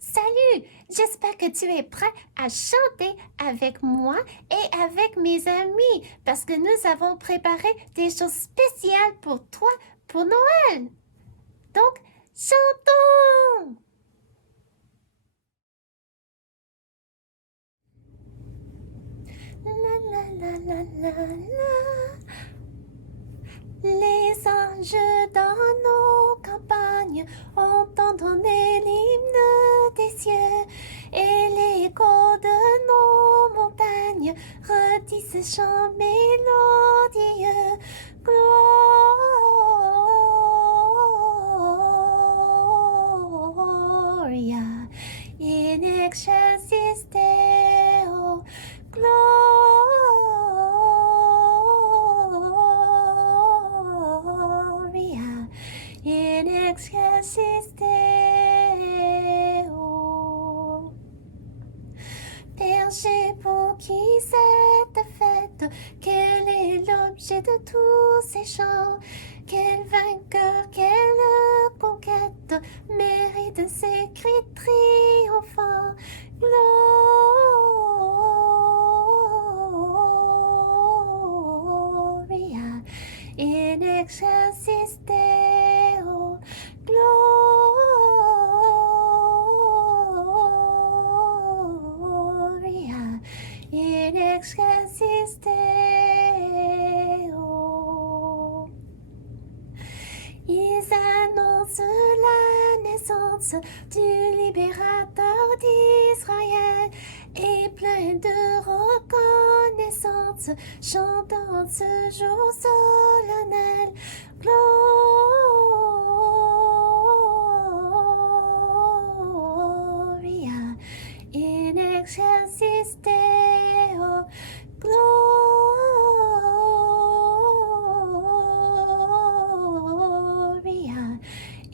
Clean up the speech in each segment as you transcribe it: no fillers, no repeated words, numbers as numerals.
Salut! J'espère que tu es prêt à chanter avec moi et avec mes amis parce que nous avons préparé des choses spéciales pour toi pour Noël. Donc, chantons! La la la la la la. Les anges dans nos campagnes entendent donner l'hymne des cieux et l'écho de nos montagnes redit ce chant mélodieux. Gloria in excelsis Deo. Gloria in excelsis Deo. Berger pour qui cette fête, quel est l'objet de tous ces chants? Quel vainqueur, quelle conquête mérite ces cris triomphants? Gloria in excelsis Deo. Gloria in excelsis Deo. Ils annoncent la naissance du libérateur d'Israël et plein de reconnaissance, chantant ce jour solennel. Gloria in excelsis Deo. Gloria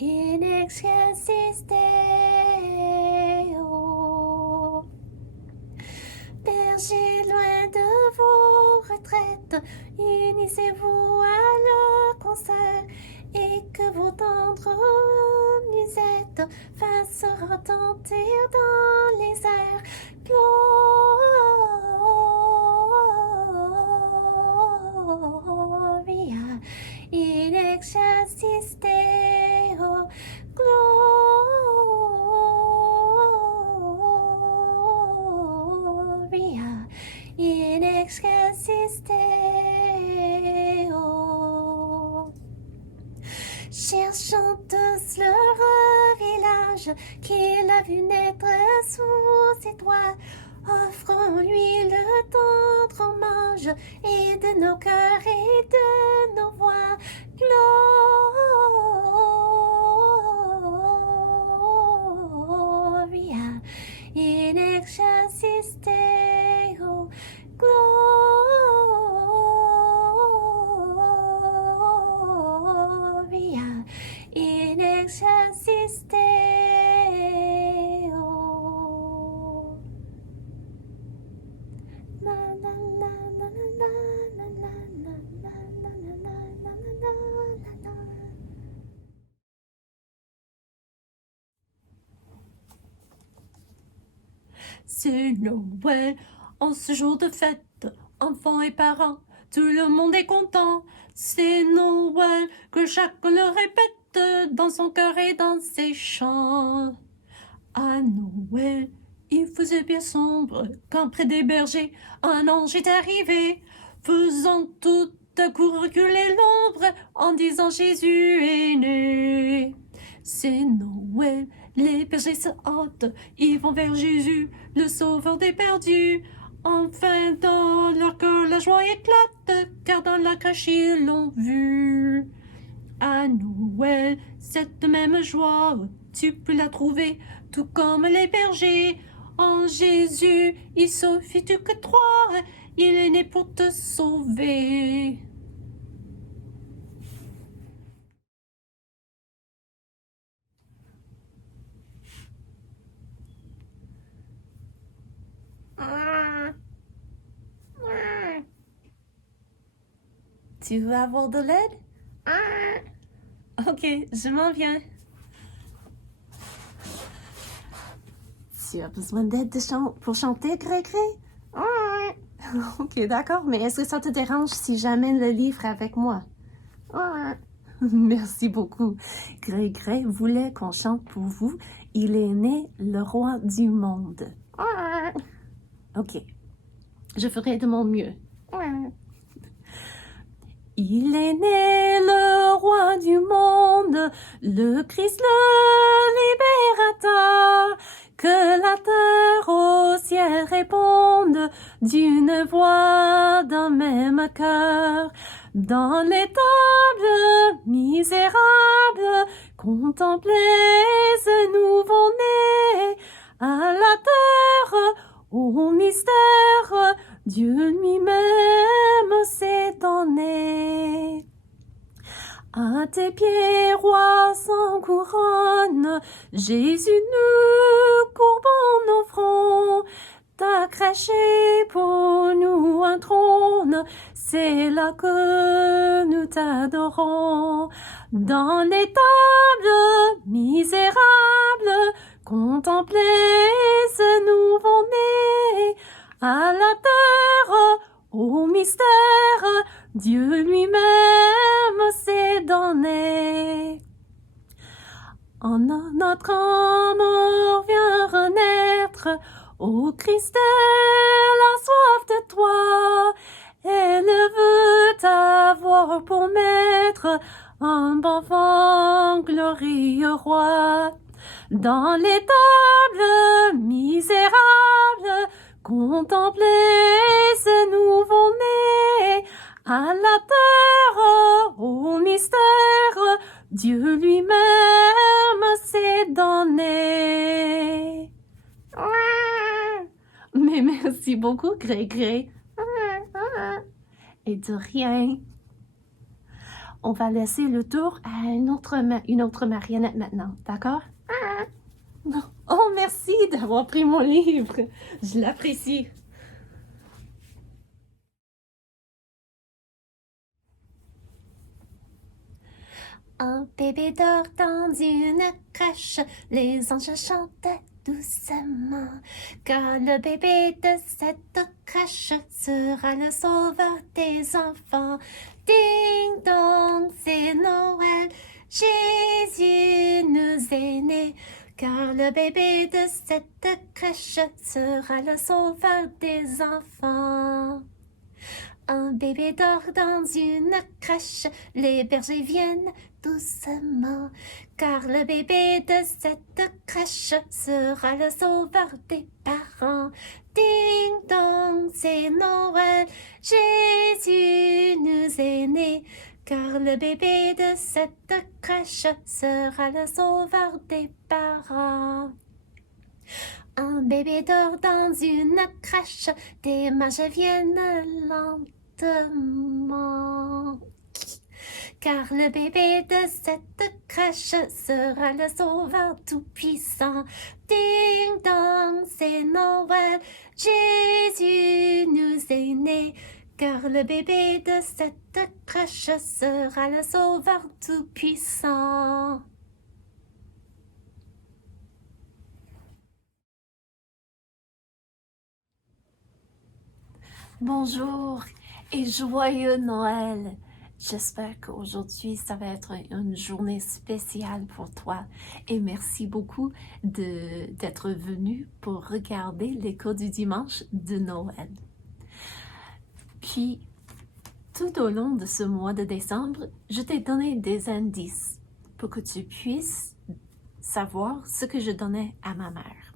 in excelsis Deo. Bergers loin de vos retraites, unissez-vous à le concert et que vos tendres musettes fassent retentir dans les airs. Gloria in excelsis Deo. Gloria in excelsis Deo. Chères chanteuses, leur village qu'il a vu naître sous ses toits, offrons-lui le tendre hommage et de nos cœurs et de nos voix. Gloria in excelsis Deo. Gloria in excelsis Deo. La la la la la la la la la la la la la la. C'est Noël, en ce jour de fête, enfants et parents, tout le monde est content. C'est Noël, que chacun le répète dans son cœur et dans ses chants. À Noël, il faisait bien sombre, quand près des bergers, un ange est arrivé, faisant tout à coup reculer l'ombre, en disant Jésus est né. C'est Noël, les bergers se hâtent, ils vont vers Jésus, le sauveur des perdus. Enfin dans leur cœur la joie éclate, car dans la crèche ils l'ont vu. À Noël, cette même joie, tu peux la trouver, tout comme les bergers. En Jésus, il suffit que croire, il est né pour te sauver. Tu veux avoir de l'aide? Ok, je m'en viens. Tu as besoin d'aide pour chanter, Gré-Gré? Ok, d'accord, mais est-ce que ça te dérange si j'amène le livre avec moi? Merci beaucoup. Gré-Gré voulait qu'on chante pour vous. Il est né le roi du monde. Ok, je ferai de mon mieux. Il est né le roi du monde, le Christ le libérateur, que la terre au ciel réponde d'une voix d'un même cœur. Dans l'étable misérable, contemplez ce nouveau-né, à la terre, au mystère, Dieu lui-même s'est donné. À tes pieds, roi sans couronne, Jésus, nous courbons nos fronts. T'as craché pour nous un trône, c'est là que nous t'adorons. Dans l'étable misérable, contemplez ce nouveau-né, à la terre, au mystère, Dieu lui-même s'est donné. En notre âme vient renaître, ô Christ, elle a soif de toi. Elle veut avoir pour maître un enfant glorieux roi. Dans l'étable misérable, contemplez ce nouveau-né, à la terre, au mystère, Dieu lui-même s'est donné. Mais merci beaucoup, Gré-Gré. Et de rien. On va laisser le tour à une autre marionnette maintenant, d'accord? Oh, merci d'avoir pris mon livre. Je l'apprécie. Un bébé dort dans une crèche, les anges chantaient doucement, car le bébé de cette crèche sera le sauveur des enfants. Ding dong, c'est Noël, Jésus nous est né, car le bébé de cette crèche sera le sauveur des enfants. Un bébé dort dans une crèche, les bergers viennent doucement, car le bébé de cette crèche sera le sauveur des parents. Ding dong, c'est Noël, Jésus nous est né, car le bébé de cette crèche sera le sauveur des parents. Un bébé dort dans une crèche, des mages viennent lentement. Car le bébé de cette crèche sera le sauveur tout-puissant. Ding dong, c'est Noël, Jésus nous est né. Car le bébé de cette crèche sera le sauveur tout-puissant. Bonjour et joyeux Noël! J'espère qu'aujourd'hui, ça va être une journée spéciale pour toi. Et merci beaucoup d'être venu pour regarder l'écho du dimanche de Noël. Puis, tout au long de ce mois de décembre, je t'ai donné des indices pour que tu puisses savoir ce que je donnais à ma mère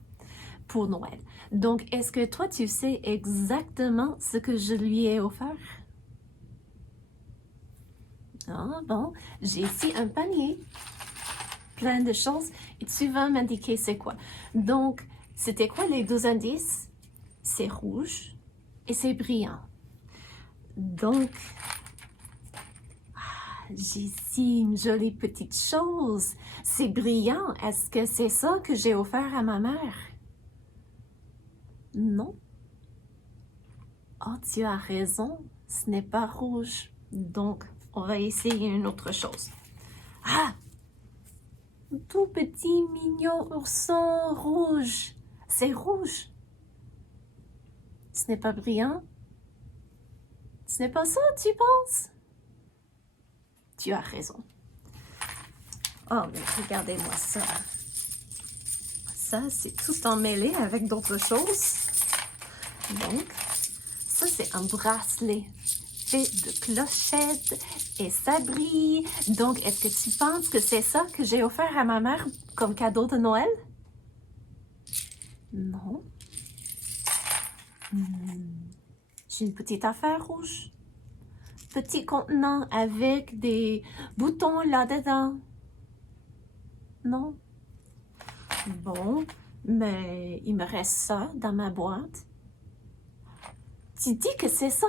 pour Noël. Donc, est-ce que toi, tu sais exactement ce que je lui ai offert? Ah bon, j'ai ici un panier, plein de choses, et tu vas m'indiquer c'est quoi. Donc, c'était quoi les 12 indices? C'est rouge et c'est brillant. Donc, j'ai ici une jolie petite chose. C'est brillant. Est-ce que c'est ça que j'ai offert à ma mère? Non. Oh, tu as raison. Ce n'est pas rouge. Donc, on va essayer une autre chose. Ah! Tout petit mignon ourson rouge C'est rouge. Ce n'est pas brillant. Ce n'est pas ça, tu penses? Tu as raison. Oh, mais regardez-moi ça. Ça, c'est tout emmêlé avec d'autres choses. Donc, ça, c'est un bracelet fait de clochettes et ça brille. Donc, est-ce que tu penses que c'est ça que j'ai offert à ma mère comme cadeau de Noël? Non. J'ai une petite affaire rouge. Petit contenant avec des boutons là-dedans. Non. Bon, mais il me reste ça dans ma boîte. Tu dis que c'est ça.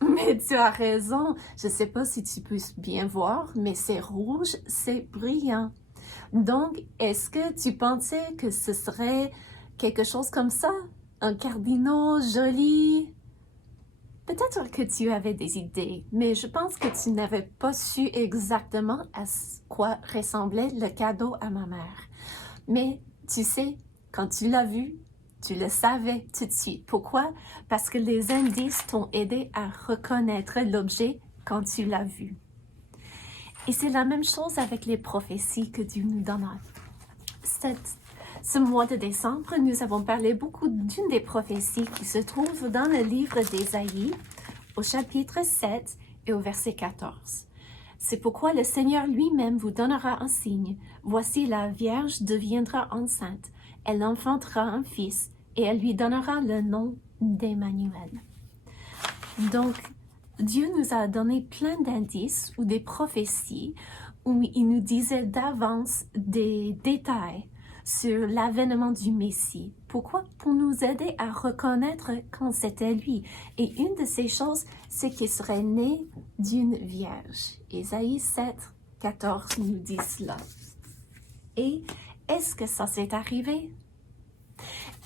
Mais tu as raison. Je ne sais pas si tu peux bien voir, mais c'est rouge, c'est brillant. Donc, est-ce que tu pensais que ce serait quelque chose comme ça? Un cardinal joli? Peut-être que tu avais des idées, mais je pense que tu n'avais pas su exactement à quoi ressemblait le cadeau à ma mère. Mais tu sais, quand tu l'as vu, tu le savais tout de suite. Pourquoi? Parce que les indices t'ont aidé à reconnaître l'objet quand tu l'as vu. Et c'est la même chose avec les prophéties que Dieu nous donne. Ce mois de décembre, nous avons parlé beaucoup d'une des prophéties qui se trouve dans le livre d'Ésaïe, au chapitre 7 et au verset 14. C'est pourquoi le Seigneur lui-même vous donnera un signe. Voici, la Vierge deviendra enceinte. Elle enfantera un fils et elle lui donnera le nom d'Emmanuel. Donc, Dieu nous a donné plein d'indices ou des prophéties où il nous disait d'avance des détails sur l'avènement du Messie. Pourquoi? Pour nous aider à reconnaître quand c'était lui. Et une de ces choses, c'est qu'il serait né d'une vierge. Ésaïe 7, 14 nous dit cela. Et est-ce que ça s'est arrivé?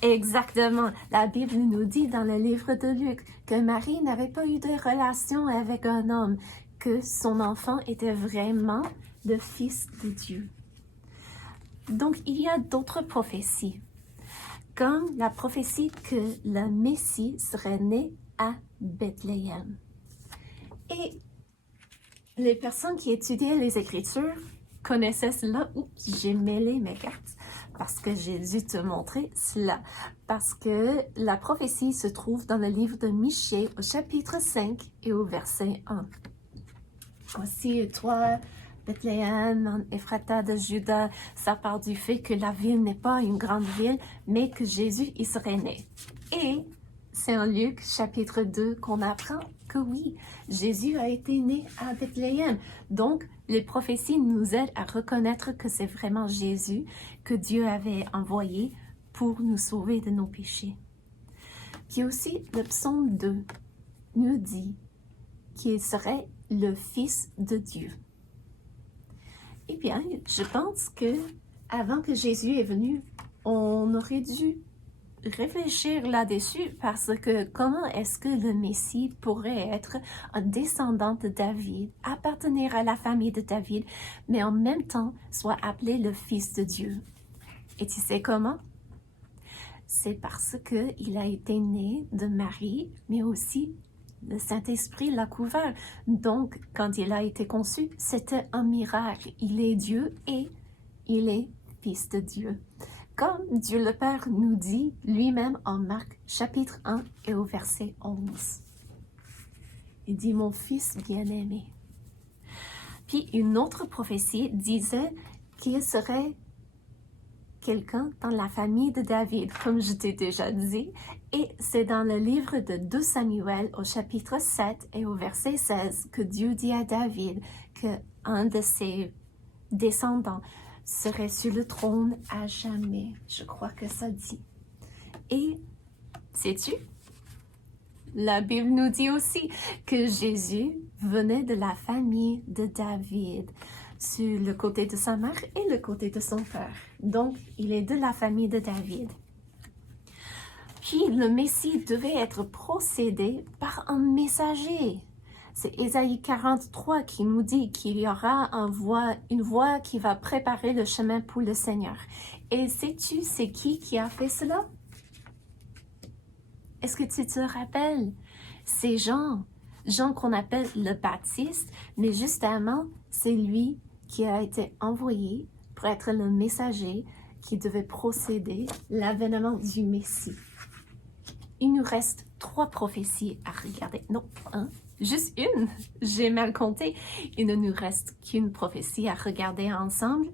Exactement. La Bible nous dit dans le livre de Luc que Marie n'avait pas eu de relation avec un homme, que son enfant était vraiment le Fils de Dieu. Donc, il y a d'autres prophéties, comme la prophétie que le Messie serait né à Bethléem. Et les personnes qui étudiaient les Écritures connaissaient cela. Oups, j'ai mêlé mes cartes parce que j'ai dû te montrer cela. Parce que la prophétie se trouve dans le livre de Michée au chapitre 5 et au verset 1. Voici, toi, Bethléem, Ephrata de Juda, ça part du fait que la ville n'est pas une grande ville, mais que Jésus y serait né. Et c'est en Luc chapitre 2 qu'on apprend que oui, Jésus a été né à Bethléem. Donc, les prophéties nous aident à reconnaître que c'est vraiment Jésus que Dieu avait envoyé pour nous sauver de nos péchés. Puis aussi, le psaume 2 nous dit qu'il serait le Fils de Dieu. Eh bien, je pense que avant que Jésus est venu, on aurait dû réfléchir là-dessus parce que comment est-ce que le Messie pourrait être un descendant de David, appartenir à la famille de David, mais en même temps soit appelé le Fils de Dieu? Et tu sais comment? C'est parce qu'il a été né de Marie, mais aussi le Saint-Esprit l'a couvert. Donc, quand il a été conçu, c'était un miracle. Il est Dieu et il est Fils de Dieu. Comme Dieu le Père nous dit lui-même en Marc chapitre 1 et au verset 11. Il dit « Mon Fils bien-aimé ». Puis une autre prophétie disait qu'il serait quelqu'un dans la famille de David, comme je t'ai déjà dit, et c'est dans le livre de 2 Samuel au chapitre 7 et au verset 16 que Dieu dit à David qu'un de ses descendants serait sur le trône à jamais. Je crois que ça dit. Et, sais-tu, la Bible nous dit aussi que Jésus venait de la famille de David, sur le côté de sa mère et le côté de son père. Donc, il est de la famille de David. Puis, le Messie devait être procédé par un messager. C'est Ésaïe 43 qui nous dit qu'il y aura une voie qui va préparer le chemin pour le Seigneur. Et sais-tu, c'est qui a fait cela? Est-ce que tu te rappelles? C'est Jean qu'on appelle le Baptiste, mais justement, c'est lui qui a été envoyé pour être le messager qui devait procéder l'avènement du Messie. Il nous reste 3 prophéties à regarder. Non, juste une. J'ai mal compté. Il ne nous reste qu'une prophétie à regarder ensemble.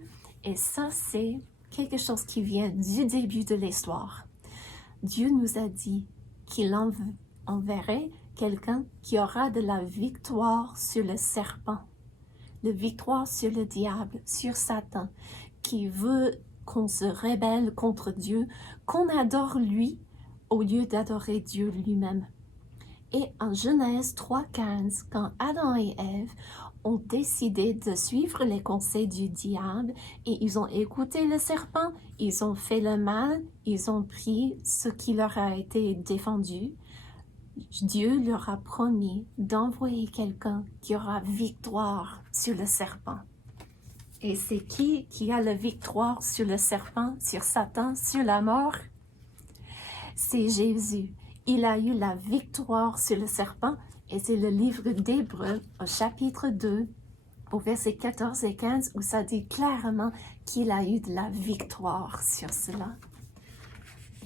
Et ça, c'est quelque chose qui vient du début de l'histoire. Dieu nous a dit qu'il enverrait quelqu'un qui aura de la victoire sur le serpent, la victoire sur le diable, sur Satan, qui veut qu'on se rebelle contre Dieu, qu'on adore lui au lieu d'adorer Dieu lui-même. Et en Genèse 3,15, quand Adam et Ève ont décidé de suivre les conseils du diable et ils ont écouté le serpent, ils ont fait le mal, ils ont pris ce qui leur a été défendu, Dieu leur a promis d'envoyer quelqu'un qui aura victoire sur le serpent. Et c'est qui a la victoire sur le serpent, sur Satan, sur la mort? C'est Jésus. Il a eu la victoire sur le serpent et c'est le livre d'Hébreux au chapitre 2, au verset 14 et 15, où ça dit clairement qu'il a eu de la victoire sur cela.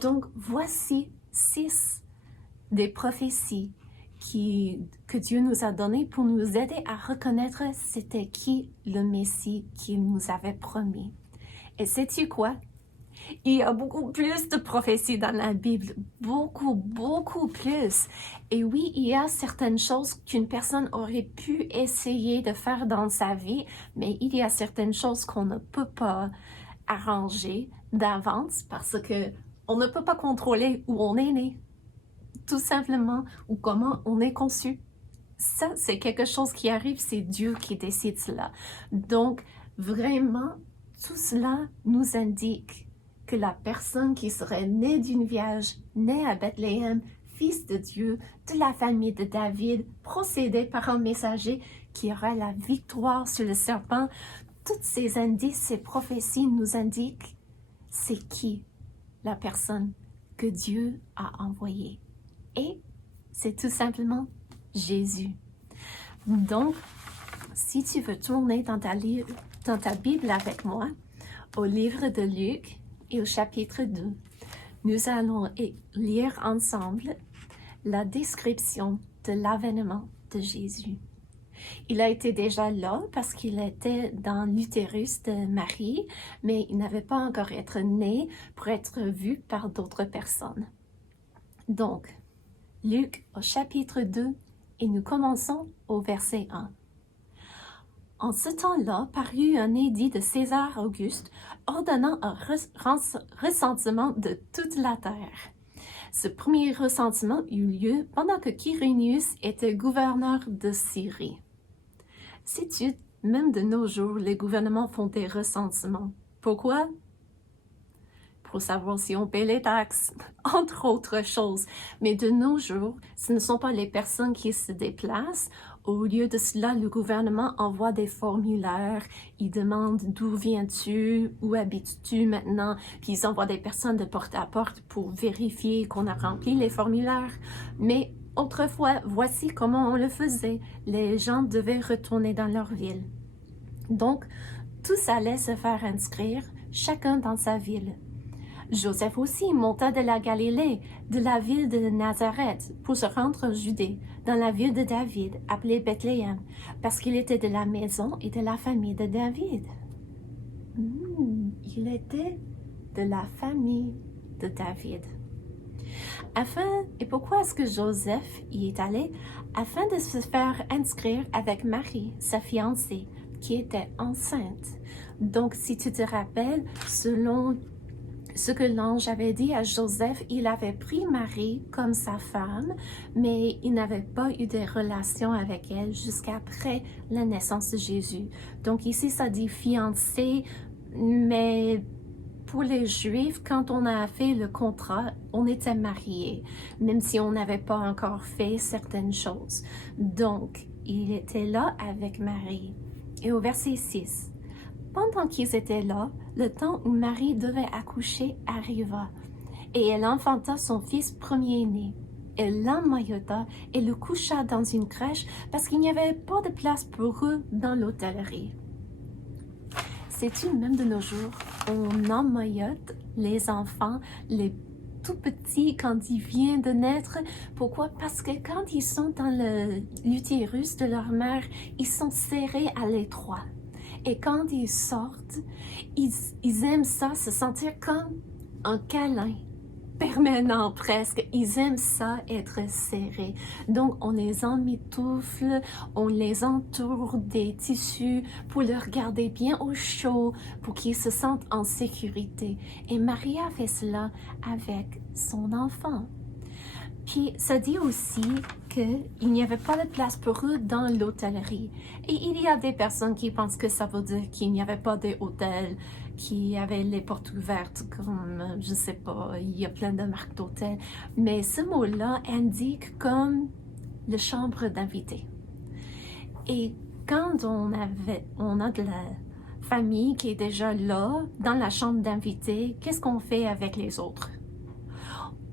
Donc voici 6 des prophéties que Dieu nous a données pour nous aider à reconnaître c'était qui le Messie qu'il nous avait promis. Et sais-tu quoi? Il y a beaucoup plus de prophéties dans la Bible, beaucoup plus. Et oui, il y a certaines choses qu'une personne aurait pu essayer de faire dans sa vie, mais il y a certaines choses qu'on ne peut pas arranger d'avance parce que on ne peut pas contrôler où on est né, tout simplement, ou comment on est conçu. Ça, c'est quelque chose qui arrive, c'est Dieu qui décide cela. Donc, vraiment, tout cela nous indique que la personne qui serait née d'une vierge, née à Bethléem, fils de Dieu, de la famille de David, procédé par un messager qui aura la victoire sur le serpent, tous ces indices, ces prophéties nous indiquent c'est qui la personne que Dieu a envoyée. Et c'est tout simplement Jésus. Donc, si tu veux tourner dans ta Bible avec moi, au livre de Luc et au chapitre 2, nous allons lire ensemble la description de l'avènement de Jésus. Il a été déjà là parce qu'il était dans l'utérus de Marie, mais il n'avait pas encore été né pour être vu par d'autres personnes. Donc, Luc au chapitre 2 et nous commençons au verset 1. En ce temps-là parut un édit de César Auguste ordonnant un recensement de toute la terre. Ce premier recensement eut lieu pendant que Quirinius était gouverneur de Syrie. Sais-tu, même de nos jours, les gouvernements font des recensements. Pourquoi? Pour savoir si on paie les taxes, entre autres choses. Mais de nos jours, ce ne sont pas les personnes qui se déplacent. Au lieu de cela, le gouvernement envoie des formulaires. Ils demandent d'où viens-tu, où habites-tu maintenant, puis ils envoient des personnes de porte à porte pour vérifier qu'on a rempli les formulaires. Mais autrefois, voici comment on le faisait. Les gens devaient retourner dans leur ville. Donc, tous allaient se faire inscrire, chacun dans sa ville. Joseph aussi monta de la Galilée, de la ville de Nazareth, pour se rendre en Judée, dans la ville de David, appelée Bethléem, parce qu'il était de la maison et de la famille de David. Il était de la famille de David. Et pourquoi est-ce que Joseph y est allé? Afin de se faire inscrire avec Marie, sa fiancée, qui était enceinte. Donc, si tu te rappelles, selon ce que l'ange avait dit à Joseph, il avait pris Marie comme sa femme, mais il n'avait pas eu de relation avec elle jusqu'après la naissance de Jésus. Donc ici, ça dit fiancé, mais pour les Juifs, quand on a fait le contrat, on était mariés, même si on n'avait pas encore fait certaines choses. Donc, il était là avec Marie. Et au verset 6, pendant qu'ils étaient là, le temps où Marie devait accoucher arriva, et elle enfanta son fils premier-né. Elle l'emmaillota et le coucha dans une crèche parce qu'il n'y avait pas de place pour eux dans l'hôtellerie. Sais-tu, même de nos jours, on emmaillote les enfants, les tout petits, quand ils viennent de naître. Pourquoi? Parce que quand ils sont dans l'utérus de leur mère, ils sont serrés à l'étroit. Et quand ils sortent, ils aiment ça, se sentir comme un câlin permanent presque. Ils aiment ça, être serrés. Donc, on les emmitoufle, on les entoure des tissus pour leur garder bien au chaud, pour qu'ils se sentent en sécurité. Et Maria fait cela avec son enfant. Puis, ça dit aussi qu'il n'y avait pas de place pour eux dans l'hôtellerie. Et il y a des personnes qui pensent que ça veut dire qu'il n'y avait pas d'hôtel, qui avaient les portes ouvertes, comme, je sais pas, il y a plein de marques d'hôtels. Mais ce mot-là indique comme la chambre d'invités. Et quand on a de la famille qui est déjà là, dans la chambre d'invités, qu'est-ce qu'on fait avec les autres?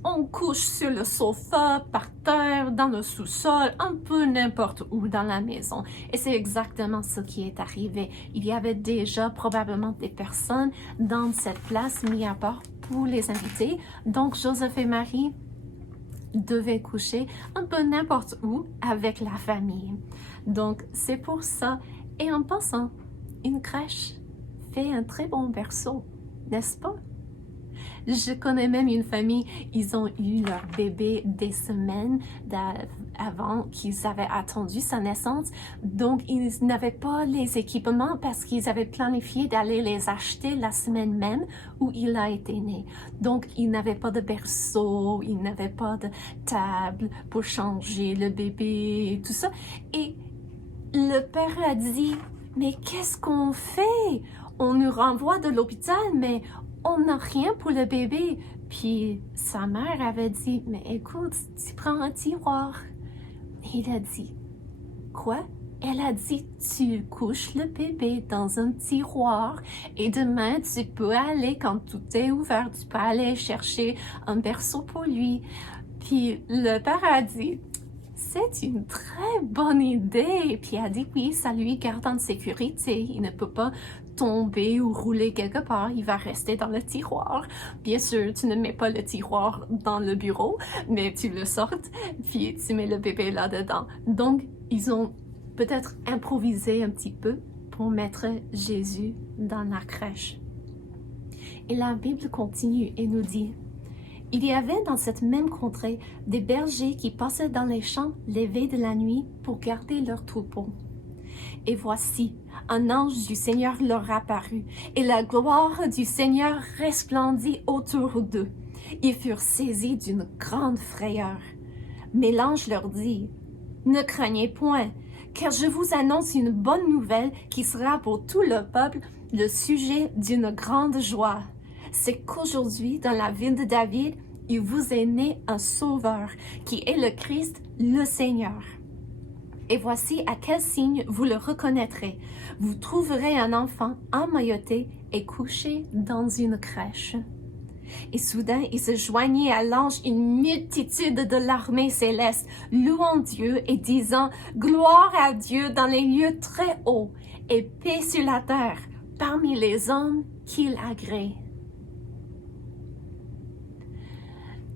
On couche sur le sofa, par terre, dans le sous-sol, un peu n'importe où dans la maison. Et c'est exactement ce qui est arrivé. Il y avait déjà probablement des personnes dans cette place mise à part pour les invités. Donc Joseph et Marie devaient coucher un peu n'importe où avec la famille. Donc c'est pour ça. Et en passant, une crèche fait un très bon berceau, n'est-ce pas? Je connais même une famille, ils ont eu leur bébé des semaines avant qu'ils avaient attendu sa naissance. Donc, ils n'avaient pas les équipements parce qu'ils avaient planifié d'aller les acheter la semaine même où il a été né. Donc, ils n'avaient pas de berceau, ils n'avaient pas de table pour changer le bébé et tout ça. Et le père a dit, mais qu'est-ce qu'on fait? On nous renvoie de l'hôpital, mais on n'a rien pour le bébé. Puis sa mère avait dit, mais écoute, tu prends un tiroir. Et il a dit, quoi? Elle a dit, tu couches le bébé dans un tiroir et demain tu peux aller, quand tout est ouvert, tu peux aller chercher un berceau pour lui. Puis le père a dit, c'est une très bonne idée. Puis il a dit, oui, ça lui garde en sécurité. Il ne peut pas tomber ou rouler quelque part, il va rester dans le tiroir. Bien sûr, tu ne mets pas le tiroir dans le bureau, mais tu le sortes, puis tu mets le bébé là-dedans. Donc, ils ont peut-être improvisé un petit peu pour mettre Jésus dans la crèche. Et la Bible continue et nous dit, il y avait dans cette même contrée des bergers qui passaient dans les champs les veilles de la nuit pour garder leurs troupeaux. Et voici, un ange du Seigneur leur apparut, et la gloire du Seigneur resplendit autour d'eux. Ils furent saisis d'une grande frayeur. Mais l'ange leur dit, « Ne craignez point, car je vous annonce une bonne nouvelle qui sera pour tout le peuple le sujet d'une grande joie. C'est qu'aujourd'hui, dans la ville de David, il vous est né un sauveur, qui est le Christ, le Seigneur. Et voici à quel signe vous le reconnaîtrez. Vous trouverez un enfant emmailloté et couché dans une crèche. » Et soudain, il se joignit à l'ange une multitude de l'armée céleste, louant Dieu et disant « Gloire à Dieu dans les lieux très hauts et paix sur la terre parmi les hommes qu'il agrée. »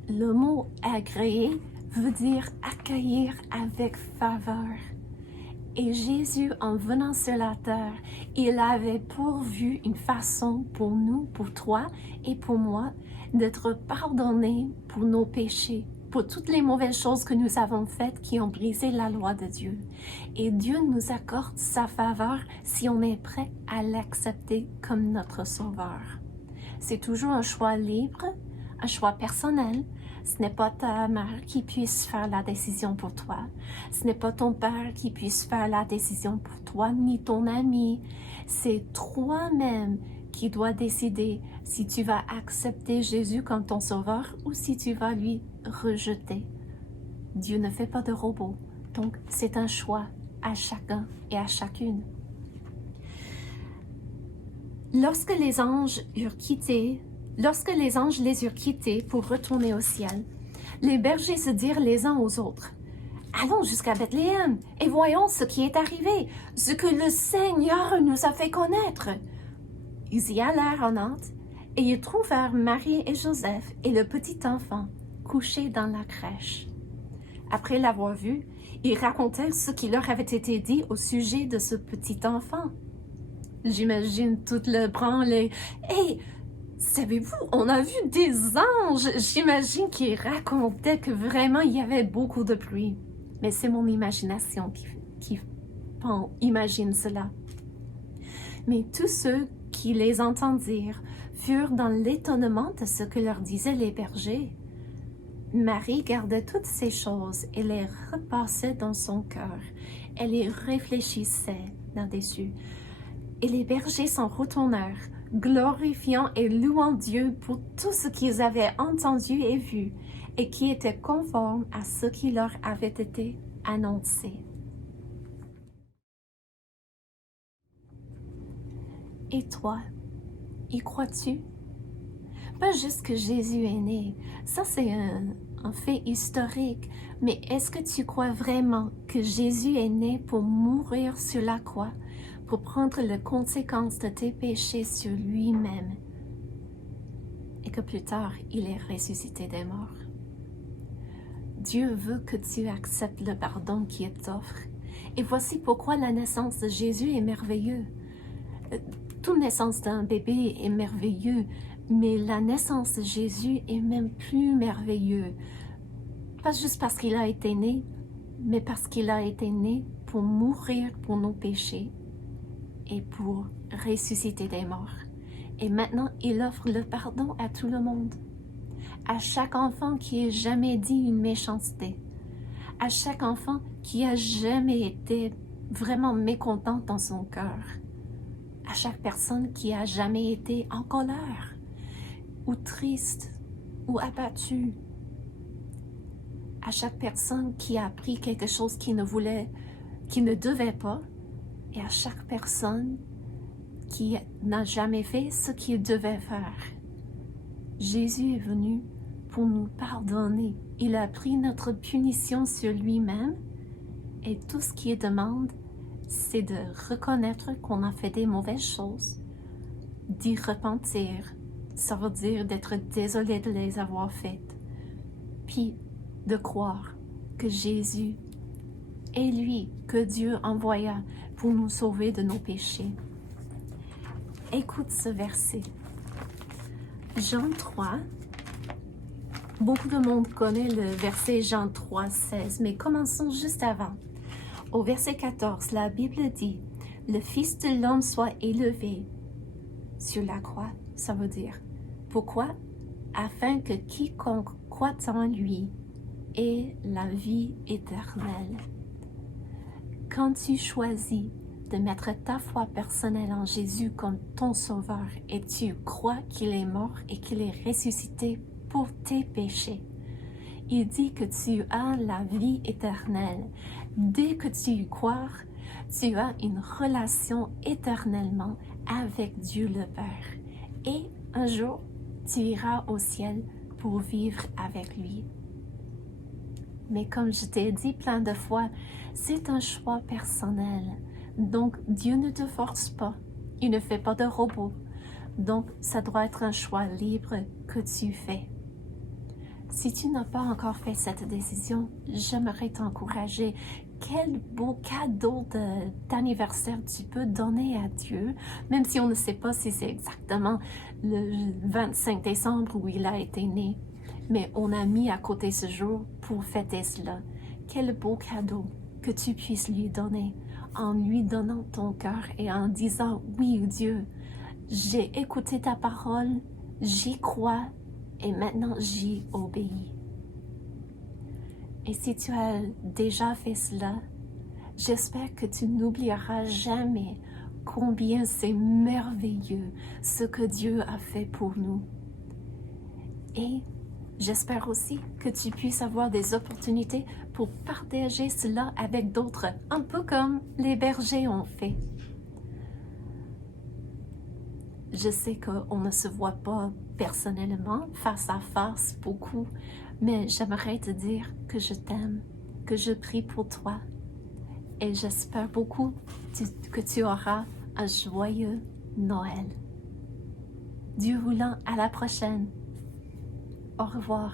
Le mot « agréer » veut dire accueillir avec faveur. Et Jésus, en venant sur la terre, il avait pourvu une façon pour nous, pour toi et pour moi, d'être pardonnés pour nos péchés, pour toutes les mauvaises choses que nous avons faites qui ont brisé la loi de Dieu. Et Dieu nous accorde sa faveur si on est prêt à l'accepter comme notre sauveur. C'est toujours un choix libre, un choix personnel. Ce n'est pas ta mère qui puisse faire la décision pour toi. Ce n'est pas ton père qui puisse faire la décision pour toi, ni ton ami. C'est toi-même qui dois décider si tu vas accepter Jésus comme ton sauveur ou si tu vas lui rejeter. Dieu ne fait pas de robot, donc c'est un choix à chacun et à chacune. Lorsque les anges les eurent quittés pour retourner au ciel, les bergers se dirent les uns aux autres: Allons jusqu'à Bethléem et voyons ce qui est arrivé, ce que le Seigneur nous a fait connaître. Ils y allèrent en hâte et ils trouvèrent Marie et Joseph et le petit enfant couchés dans la crèche. Après l'avoir vu, ils racontèrent ce qui leur avait été dit au sujet de ce petit enfant. J'imagine tout le branle. Hey, savez-vous, on a vu des anges. J'imagine qu'ils racontaient que vraiment il y avait beaucoup de pluie. Mais c'est mon imagination qui imagine cela. Mais tous ceux qui les entendirent furent dans l'étonnement de ce que leur disaient les bergers. Marie gardait toutes ces choses et les repassait dans son cœur. Elle y réfléchissait là-dessus. Et les bergers s'en retournèrent, glorifiant et louant Dieu pour tout ce qu'ils avaient entendu et vu, et qui était conforme à ce qui leur avait été annoncé. Et toi, y crois-tu? Pas juste que Jésus est né, ça c'est un fait historique, mais est-ce que tu crois vraiment que Jésus est né pour mourir sur la croix, pour prendre les conséquences de tes péchés sur lui-même, et que plus tard, il est ressuscité des morts? Dieu veut que tu acceptes le pardon qu'il t'offre. Et voici pourquoi la naissance de Jésus est merveilleuse. Toute naissance d'un bébé est merveilleuse, mais la naissance de Jésus est même plus merveilleuse. Pas juste parce qu'il a été né, mais parce qu'il a été né pour mourir pour nos péchés et pour ressusciter des morts. Et maintenant, il offre le pardon à tout le monde. À chaque enfant qui ait jamais dit une méchanceté. À chaque enfant qui a jamais été vraiment mécontent dans son cœur. À chaque personne qui a jamais été en colère, ou triste, ou abattue. À chaque personne qui a appris quelque chose qu'il ne devait pas, et à chaque personne qui n'a jamais fait ce qu'il devait faire. Jésus est venu pour nous pardonner. Il a pris notre punition sur lui-même, et tout ce qu'il demande, c'est de reconnaître qu'on a fait des mauvaises choses, d'y repentir, ça veut dire d'être désolé de les avoir faites, puis de croire que Jésus est lui que Dieu envoya pour nous sauver de nos péchés. Écoute ce verset. Jean 3. Beaucoup de monde connaît le verset Jean 3, 16, mais commençons juste avant. Au verset 14, la Bible dit « Le Fils de l'homme soit élevé sur la croix », ça veut dire « Pourquoi? Afin que quiconque croit en lui ait la vie éternelle. » Quand tu choisis de mettre ta foi personnelle en Jésus comme ton sauveur et tu crois qu'il est mort et qu'il est ressuscité pour tes péchés, il dit que tu as la vie éternelle. Dès que tu y crois, tu as une relation éternellement avec Dieu le Père. Et un jour, tu iras au ciel pour vivre avec lui. Mais comme je t'ai dit plein de fois, c'est un choix personnel. Donc, Dieu ne te force pas. Il ne fait pas de robot. Donc, ça doit être un choix libre que tu fais. Si tu n'as pas encore fait cette décision, j'aimerais t'encourager. Quel beau cadeau d'anniversaire tu peux donner à Dieu, même si on ne sait pas si c'est exactement le 25 décembre où il a été né. Mais on a mis à côté ce jour pour fêter cela. Quel beau cadeau que tu puisses lui donner en lui donnant ton cœur et en disant « Oui, Dieu, j'ai écouté ta parole, j'y crois et maintenant j'y obéis. » Et si tu as déjà fait cela, j'espère que tu n'oublieras jamais combien c'est merveilleux ce que Dieu a fait pour nous. Et J'espère aussi que tu puisses avoir des opportunités pour partager cela avec d'autres, un peu comme les bergers ont fait. Je sais qu'on ne se voit pas personnellement, face à face, beaucoup, mais j'aimerais te dire que je t'aime, que je prie pour toi, et j'espère beaucoup que tu auras un joyeux Noël. Dieu voulant, à la prochaine. Au revoir.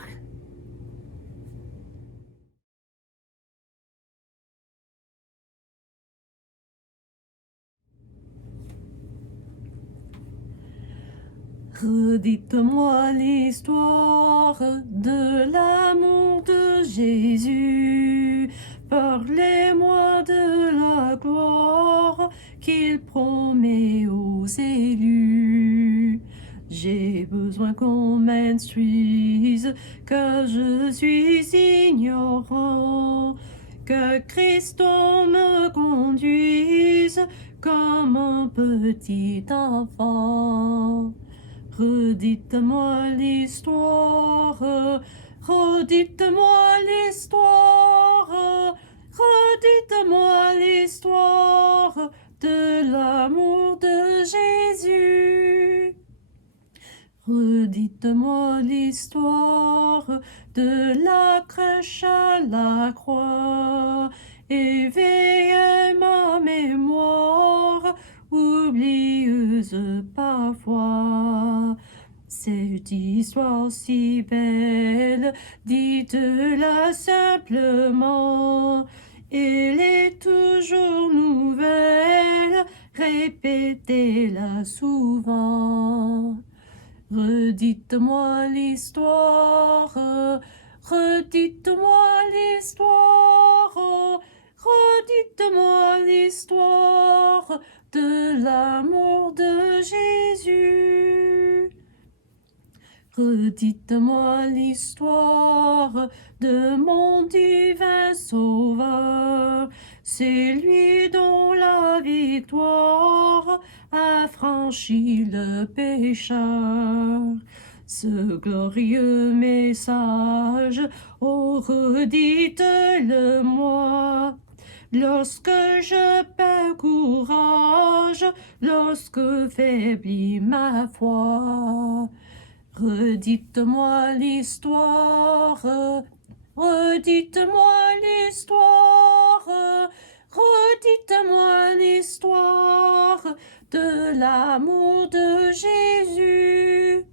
Redites-moi l'histoire de l'amour de Jésus. Parlez-moi de la gloire qu'il promet aux élus. J'ai besoin qu'on m'instruise, car je suis ignorant. Que Christ me conduise comme un petit enfant. Redites-moi l'histoire, redites-moi l'histoire, redites-moi l'histoire de l'amour de Jésus. Redites-moi l'histoire de la crèche à la croix, éveillez ma mémoire, oublieuse parfois. Cette histoire si belle, dites-la simplement, elle est toujours nouvelle, répétez-la souvent. Redites-moi l'histoire, redites-moi l'histoire, redites-moi l'histoire de l'amour de Jésus. Redites-moi l'histoire de mon divin Sauveur, c'est lui dont la victoire a franchi le pécheur. Ce glorieux message, oh redites-le-moi, lorsque je perds courage, lorsque faiblit ma foi. Redites-moi l'histoire, redites-moi l'histoire, redites-moi l'histoire de l'amour de Jésus.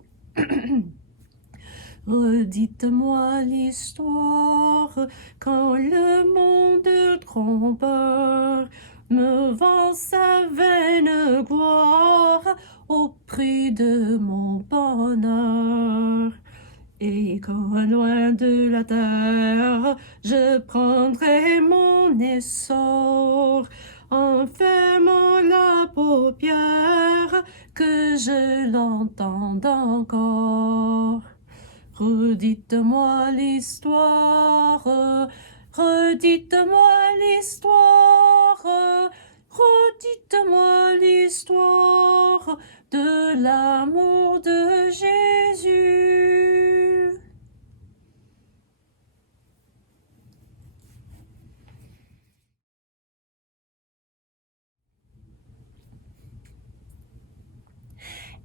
Redites-moi l'histoire quand le monde trompeur me vend sa vaine gloire au prix de mon bonheur. Et quand loin de la terre, je prendrai mon essor, en fermant la paupière, que je l'entende encore. Redites-moi l'histoire, redites-moi l'histoire, redites-moi l'histoire de l'amour de Jésus.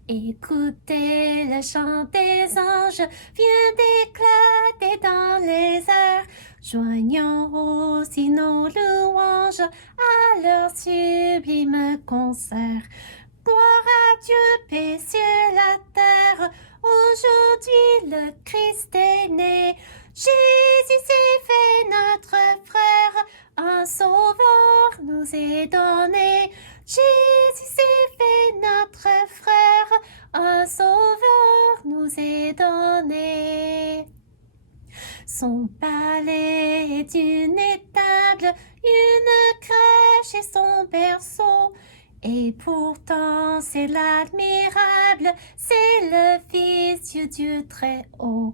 Écoutez le chant des anges, vient d'éclater dans les airs. Joignons aussi nos louanges à leur sublime concert. Gloire à Dieu, paix sur la terre, aujourd'hui le Christ est né. Jésus s'est fait notre frère, un sauveur nous est donné. Jésus s'est fait notre frère, un sauveur nous est donné. Son palais est une étable, une crèche et son berceau. Et pourtant c'est l'admirable, c'est le Fils du Dieu très haut.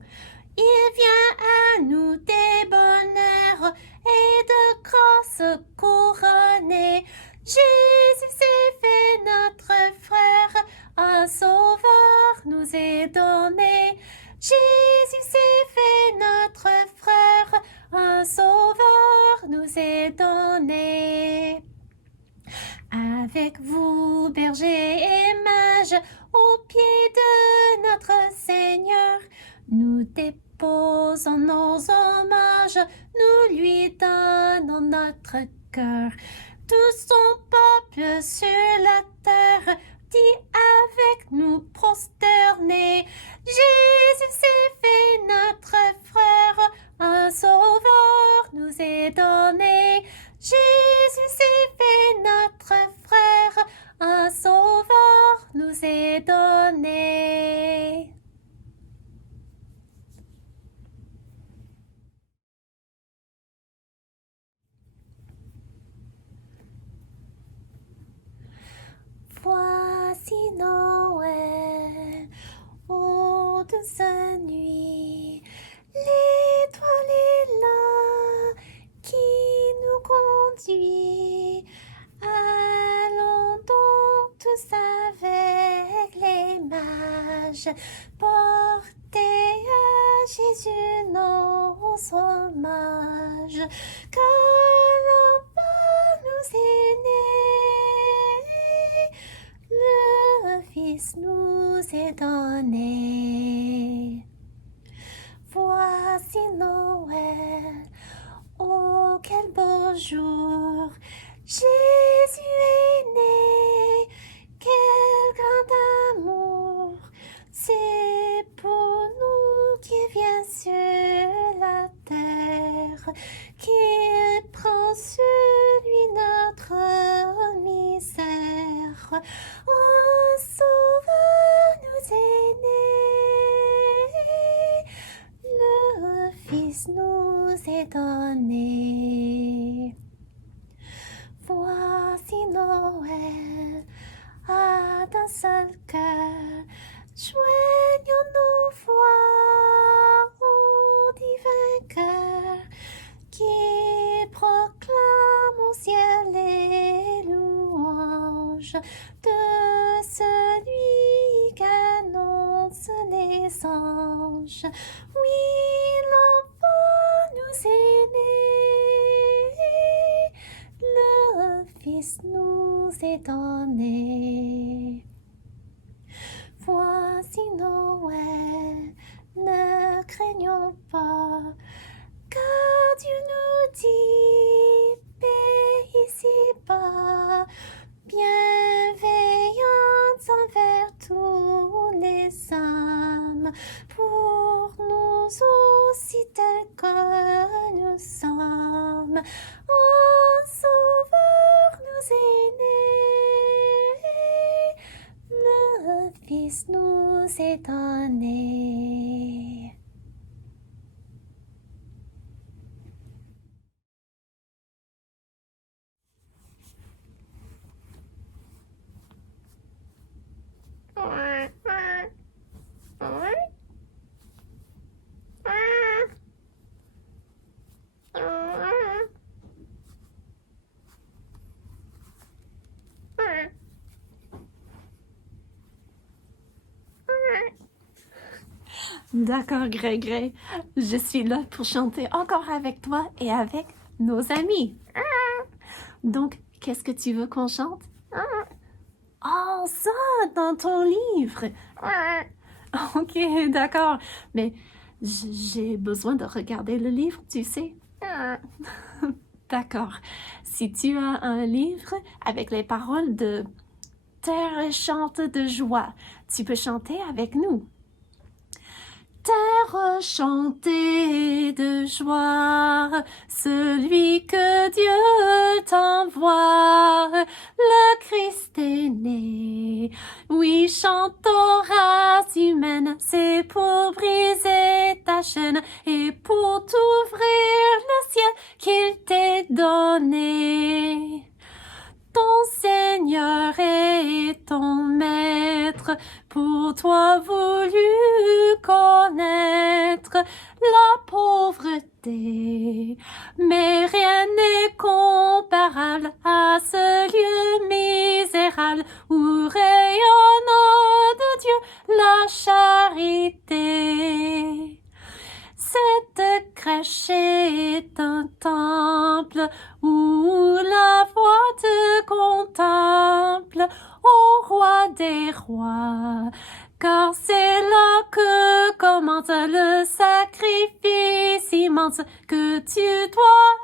Il vient à nous des bonheurs et de grâces couronnées. Jésus s'est fait notre frère, un sauveur nous est donné. Jésus s'est mages, au pied de notre Seigneur, nous déposons nos hommages, nous lui donnons notre cœur. Tout son peuple sur la terre dit avec nous prosterné, Jésus s'est fait notre frère, un sauveur nous est donné. Jésus s'est fait notre frère, un sauveur nous est donné. Voici Noël, ô douce nuit, l'étoile est là qui nous conduit. Allons donc tous avec les mages, porter à Jésus nos hommages, car l'enfant nous est né, le Fils nous est donné. Voici Noël, oh quel beau jour, Jésus est né, quel grand amour, c'est pour nous qu'il vient sur la terre, qu'il prend sur lui notre misère. Un sauveur nous est né, le Fils nous est donné. Voici Noël, à d'un seul cœur, joignons nos voix au divin cœur, qui proclame au ciel les louanges de celui qu'annoncent les anges. Oui, l'enfant nous est né, le Fils nous est donné. Voici Noël, ne craignons pas, car Dieu nous dit, paix ici-bas, bienveillance envers tous les âmes, pour nous aussi tels que nous sommes. Un sauveur nous est né, le Fils nous est donné. D'accord, Greg. Je suis là pour chanter encore avec toi et avec nos amis. Donc, qu'est-ce que tu veux qu'on chante? Oh, ça, dans ton livre. Ok, d'accord. Mais j'ai besoin de regarder le livre, tu sais. D'accord. Si tu as un livre avec les paroles de Terre chante de joie, tu peux chanter avec nous. Terre chantez de joie, celui que Dieu t'envoie, le Christ est né. Oui, chante aux races humaines, c'est pour briser ta chaîne et pour t'ouvrir le ciel qu'il t'est donné. Ton Seigneur est ton Maître, pour toi voulu connaître la pauvreté. Mais rien n'est comparable à ce lieu misérable où rayonne de Dieu la charité. Cette crèche est un temple où la voix te contemple, ô roi des rois. car c'est là que commence le sacrifice immense que tu dois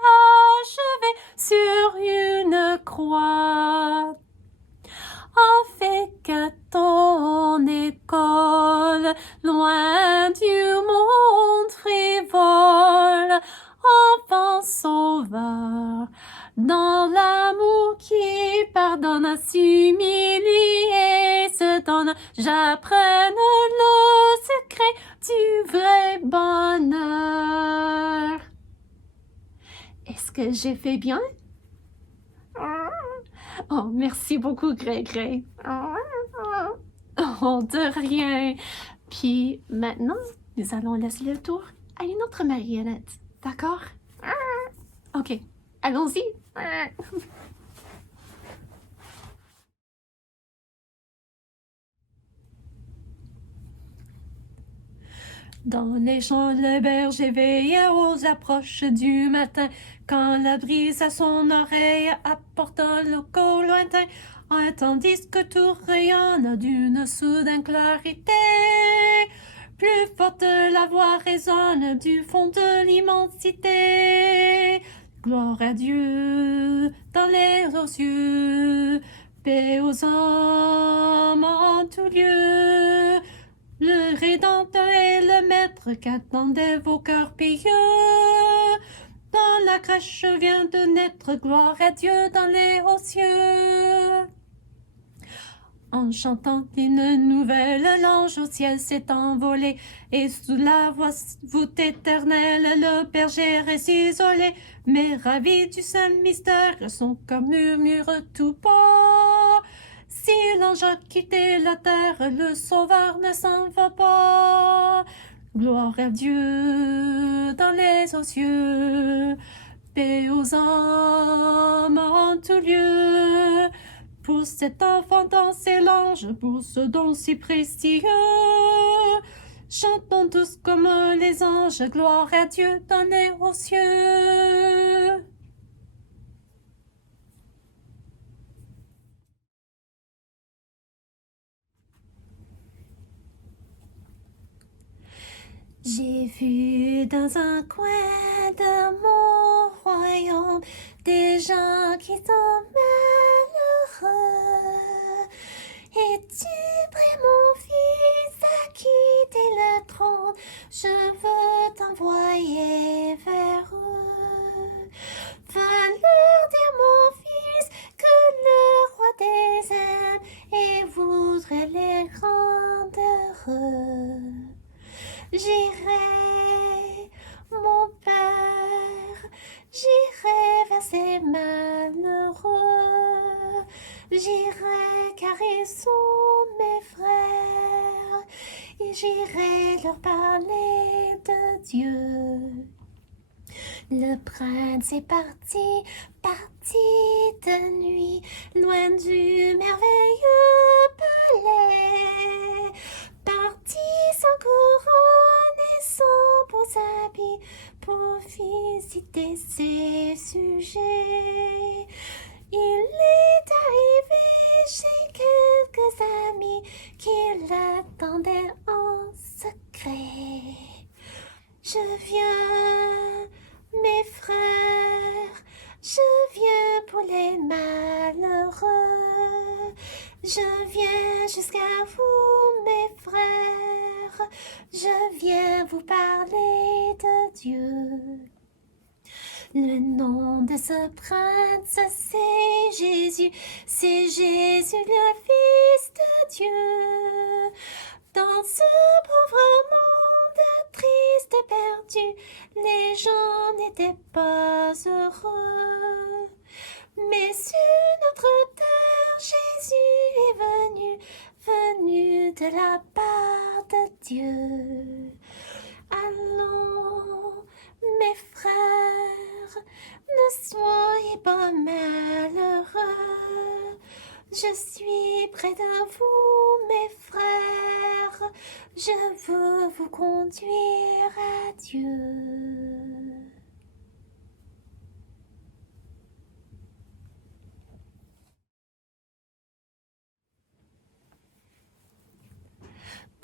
achever sur une croix. Afin que ton école, loin du monde frivole, enfant sauveur, dans l'amour qui pardonne, s'humilie et se donne, j'apprenne le secret du vrai bonheur. Est-ce que j'ai fait bien? Oh, merci beaucoup, Gré-Gré. Oh, de rien. Puis maintenant, nous allons laisser le tour à une autre marionnette. D'accord? Ok, allons-y. Dans les champs, le berger veillait aux approches du matin, quand la brise à son oreille apporte l'écho lointain, tandis que tout rayonne d'une soudaine clarité. Plus forte la voix résonne du fond de l'immensité. Gloire à Dieu dans les hauts cieux, paix aux hommes en tout lieu. Le Rédempteur est le Maître qu'attendaient vos cœurs pieux. Dans la crèche vient de naître, gloire à Dieu dans les hauts cieux. En chantant une nouvelle, l'ange au ciel s'est envolé, et sous la voûte éternelle, le berger reste isolé, mais ravi du saint mystère, son cœur murmure tout bas. Si l'ange a quitté la terre, le sauveur ne s'en va pas. Gloire à Dieu dans les hauts cieux, paix aux hommes en tout lieu. Pour cet enfant dans ses langes, pour ce don si précieux, chantons tous comme les anges, gloire à Dieu dans les hauts cieux. J'ai vu dans un coin de mon royaume des gens qui sont malheureux. Es-tu prêt, mon fils, à quitter le trône? Je veux t'envoyer vers eux. Va leur dire, mon fils, que le roi des Indes et voudrait les rendre heureux. J'irai, mon père, j'irai vers ces malheureux. J'irai car ils sont mes frères, et j'irai leur parler de Dieu. Le prince est parti, parti de nuit, loin du merveilleux palais. Parti sans couronne et sans beaux habits pour visiter ses sujets. Il est arrivé chez quelques amis qui l'attendaient en secret. Je viens, mes frères, je viens pour les malheureux. Je viens jusqu'à vous, mes frères, je viens vous parler de Dieu. Le nom de ce prince, c'est Jésus, le Fils de Dieu. Dans ce pauvre monde triste et perdu, les gens n'étaient pas heureux. Mais sur notre terre, Jésus est venu de la part de Dieu. Allons, mes frères, ne soyez pas malheureux. Je suis près de vous, mes frères. Je veux vous conduire à Dieu.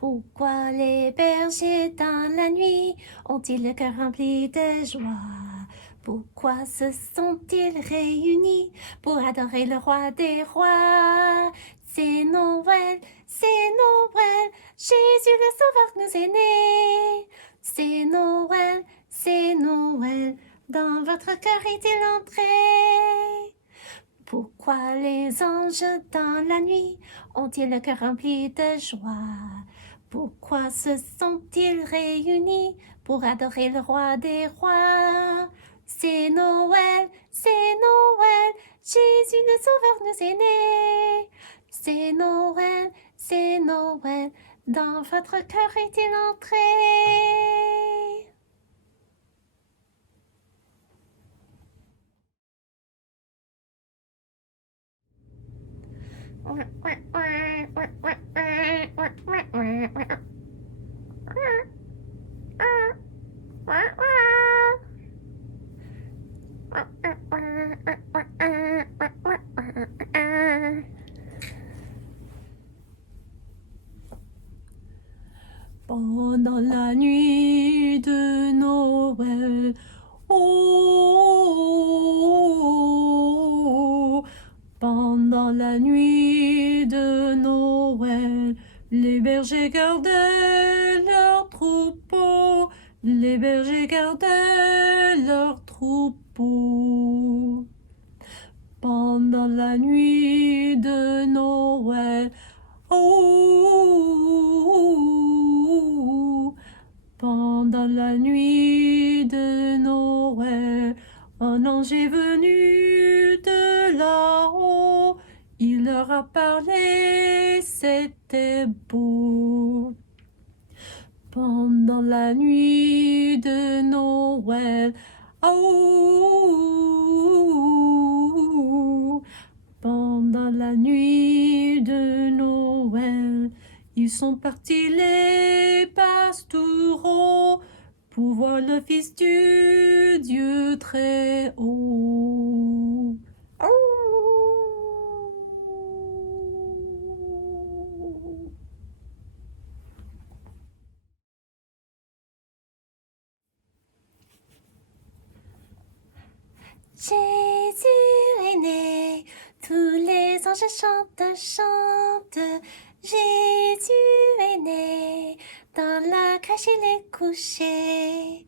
Pourquoi les bergers dans la nuit ont-ils le cœur rempli de joie? Pourquoi se sont-ils réunis pour adorer le roi des rois? C'est Noël, Jésus le Sauveur nous est né. C'est Noël, dans votre cœur est-il entré? Pourquoi les anges dans la nuit ont-ils le cœur rempli de joie? Pourquoi se sont-ils réunis pour adorer le roi des rois? C'est Noël, Jésus le Sauveur nous est né. C'est Noël, dans votre cœur est-il entré? Pendant la nuit de Noël, oh, pendant la nuit de Noël, les bergers gardaient leur troupeau, les bergers gardaient leur troupeau. Pendant la nuit de Noël, oh, pendant la nuit de Noël, un ange est venu de là-haut, il leur a parlé, c'était beau. Pendant la nuit de Noël, oh, pendant la nuit de Noël, ils sont partis les pastoureaux pour voir le Fils du Dieu très haut. Jésus est né, tous les anges chantent. Jésus est né, dans la crèche il est couché.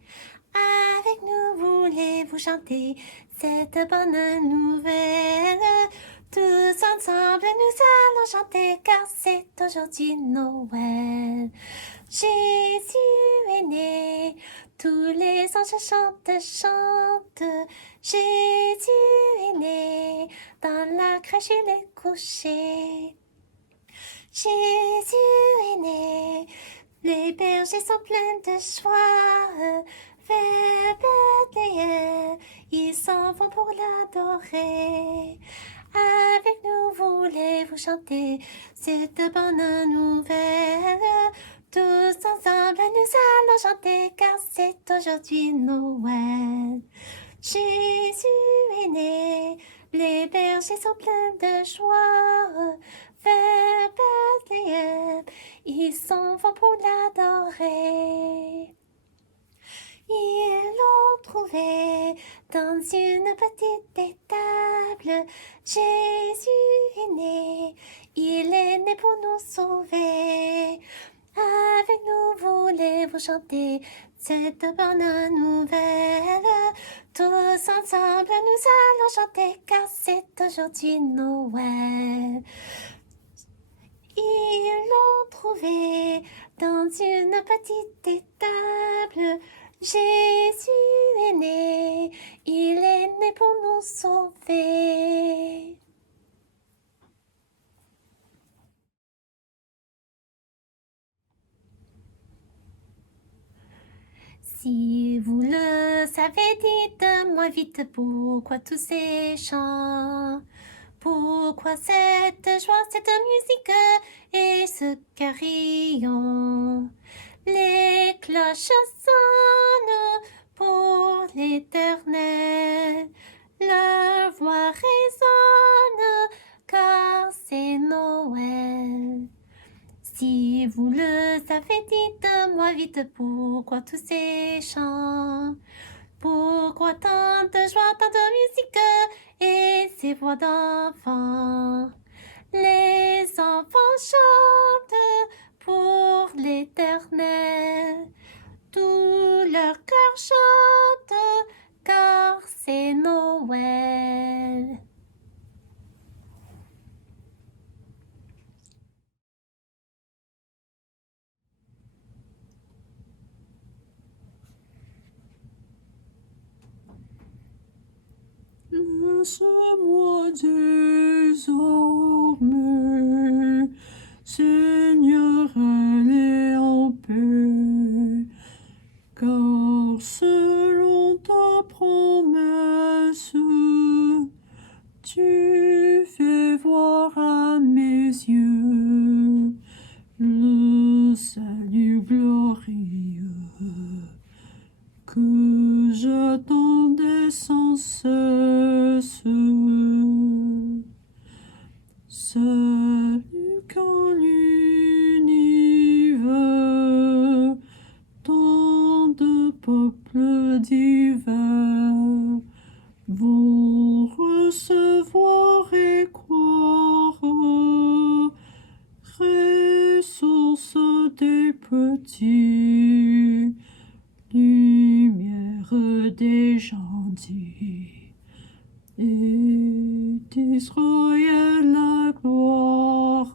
Avec nous voulez-vous chanter cette bonne nouvelle? Tous ensemble nous allons chanter car c'est aujourd'hui Noël. Jésus est né, tous les anges chantent. Jésus est né, dans la crèche il est couché. Jésus est né, les bergers sont pleins de joie. Vers Bethléem, ils s'en vont pour l'adorer. Avec nous voulez-vous chanter cette bonne nouvelle? Tous ensemble nous allons chanter car c'est aujourd'hui Noël. Jésus est né, les bergers sont pleins de joie. Vers Bethléem, ils s'en vont pour l'adorer. Ils l'ont trouvé dans une petite étable. Jésus est né, il est né pour nous sauver. Avec nous voulez-vous chanter cette bonne nouvelle? Tous ensemble nous allons chanter car c'est aujourd'hui Noël. Ils l'ont trouvé dans une petite étable. Jésus est né, il est né pour nous sauver. Si vous le savez, dites-moi vite pourquoi tous ces chants, pourquoi cette joie, cette musique et ce carillon. Les cloches sonnent pour l'Éternel, leur voix résonne car c'est Noël. Si vous le savez, dites-moi vite pourquoi tous ces chants. Pourquoi tant de joie, tant de musique et ces voix d'enfants? Les enfants chantent pour l'Éternel. Tout leur cœur chante car c'est Noël. Laisse-moi désormais, Seigneur, aller en paix, car selon ta promesse, tu fais voir à mes yeux le salut glorieux que j'attendais sans cesse. Salut qu'en l'univers, tant de peuples divers vont recevoir et croire, ressource des petits, lumière des gentils, et d'Israël la gloire.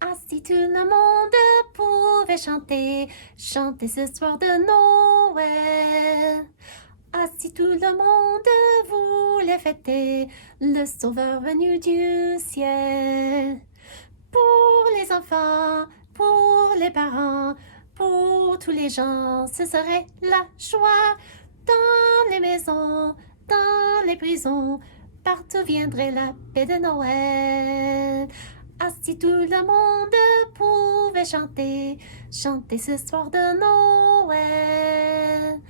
Ah, si tout le monde pouvait chanter, chanter ce soir de Noël. Ah, si tout le monde voulait fêter le Sauveur venu du ciel. Pour les enfants, pour les parents, pour tous les gens, ce serait la joie. Dans les maisons, dans les prisons, partout viendrait la paix de Noël. Ah, si tout le monde pouvait chanter, chanter ce soir de Noël.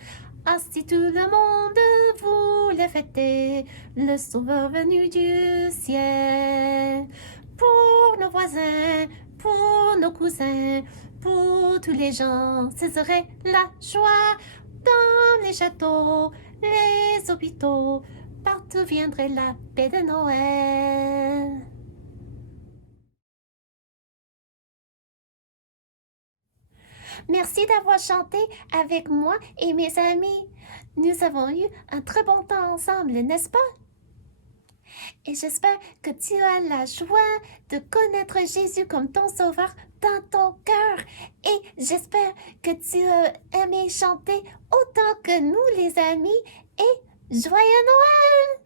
Ah, si tout le monde voulait fêter le Sauveur venu du ciel. Pour nos voisins, pour nos cousins, pour tous les gens, ce serait la joie. Dans les châteaux, les hôpitaux, partout viendrait la paix de Noël. Merci d'avoir chanté avec moi et mes amis. Nous avons eu un très bon temps ensemble, n'est-ce pas? Et j'espère que tu as la joie de connaître Jésus comme ton sauveur dans ton cœur. Et j'espère que tu as aimé chanter autant que nous, les amis. Et joyeux Noël!